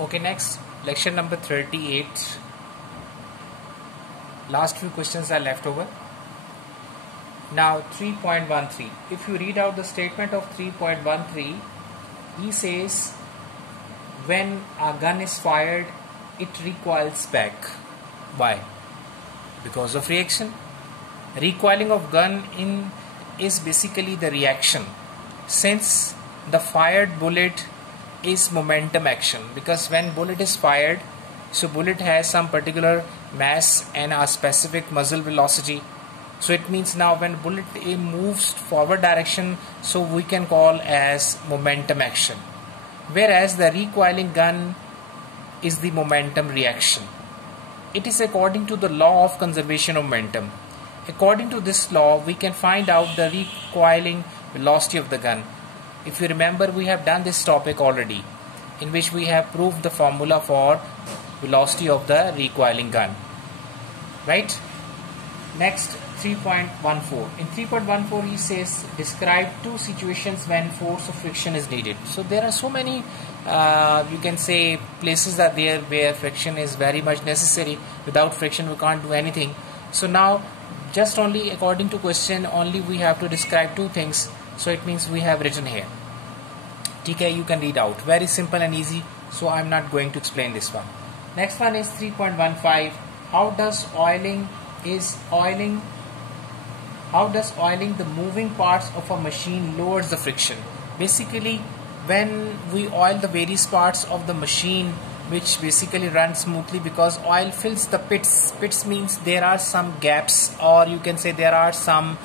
Okay, next, lecture number 38. Last few questions are left over. Now 3.13. If you read out the statement of 3.13, he says when a gun is fired, it recoils back. Why? Because of reaction. Recoiling of gun is basically the reaction. Since the fired bullet is momentum action, because when bullet is fired, so bullet has some particular mass and a specific muzzle velocity. So it means now when bullet moves forward direction, so we can call as momentum action. Whereas the recoiling gun is the momentum reaction. It is according to the law of conservation of momentum. According to this law, we can find out the recoiling velocity of the gun. If you remember, we have done this topic already, in which we have proved the formula for velocity of the recoiling gun. Right? Next, 3.14. In 3.14, he says, describe two situations when force of friction is needed. So there are so many, you can say, places are there where friction is very much necessary. Without friction, we can't do anything. So now, just only according to question, only we have to describe two things. So it means we have written here. TK, you can read out. Very simple and easy. So I'm not going to explain this one. Next one is 3.15. How does oiling the moving parts of a machine lowers the friction? Basically, when we oil the various parts of the machine, which basically runs smoothly, because oil fills the pits. Pits means there are some gaps, or you can say there are some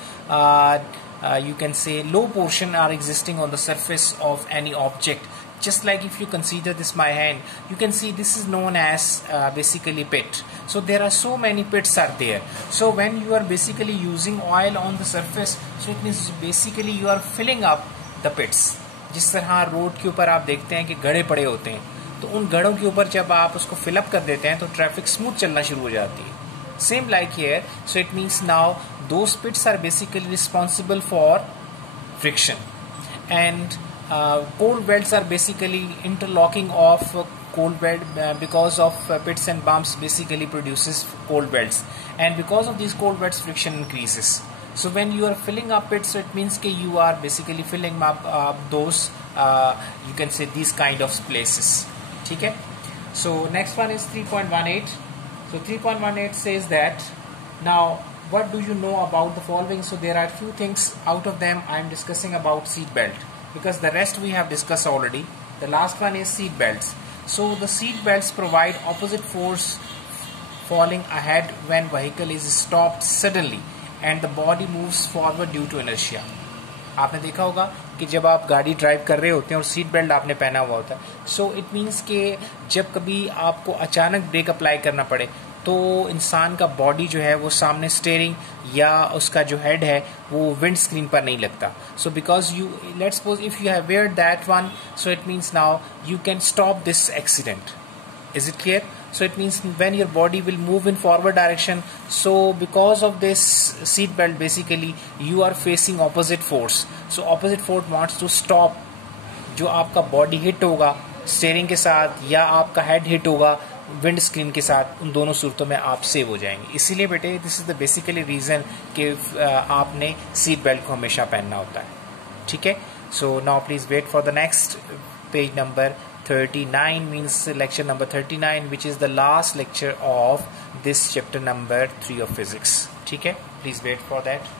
you can say low portion are existing on the surface of any object. Just like if you consider this my hand, you can see this is known as basically pit. So there are so many pits are there. So when you are basically using oil on the surface, so it means basically you are filling up the pits. जिस तरह road के ऊपर आप देखते हैं कि गड्ढे पड़े होते हैं, तो उन गड्ढों के ऊपर जब आप उसको फिलअप कर देते हैं तो ट्रैफिक स्मूथ चलना शुरू हो जाती है. Same like here. So it means now those pits are basically responsible for friction, and cold welds are basically interlocking of cold weld because of pits and bumps basically produces cold welds, and because of these cold welds friction increases. So when you are filling up pits, so it means that you are basically filling up those you can say these kind of places. Okay? So next one is 3.18. So 3.18 says that, now what do you know about the following? So there are few things. Out of them I am discussing about seat belt, because the rest we have discussed already. The last one is seat belts. So the seat belts provide opposite force falling ahead when vehicle is stopped suddenly and the body moves forward due to inertia. आपने देखा होगा कि जब आप गाड़ी drive कर रहे होते हैं और सीट बेल्ट आपने पहना हुआ होता है, सो इट मीन्स कि जब कभी आपको अचानक ब्रेक अप्लाई करना पड़े तो इंसान का बॉडी जो है वो सामने स्टीयरिंग या उसका जो हेड है वो विंड स्क्रीन पर नहीं लगता. So because you let's suppose if you have weird that one, so it means now you can stop this accident. Is it clear? So it means when your body will move in forward direction, so because of this seat belt basically you are facing opposite force. So opposite force wants to stop जो आपका body hit होगा steering के साथ या आपका head hit होगा wind screen के साथ, उन दोनों सूरतों में आप सेव हो जाएंगे. इसीलिए बेटे this is the basically reason कि आपने सीट बेल्ट को हमेशा पहनना होता है. ठीक है. So now please wait for the next page number 39, means lecture number 39, which is the last lecture of this chapter number 3 of physics. ठीक है. Please wait for that.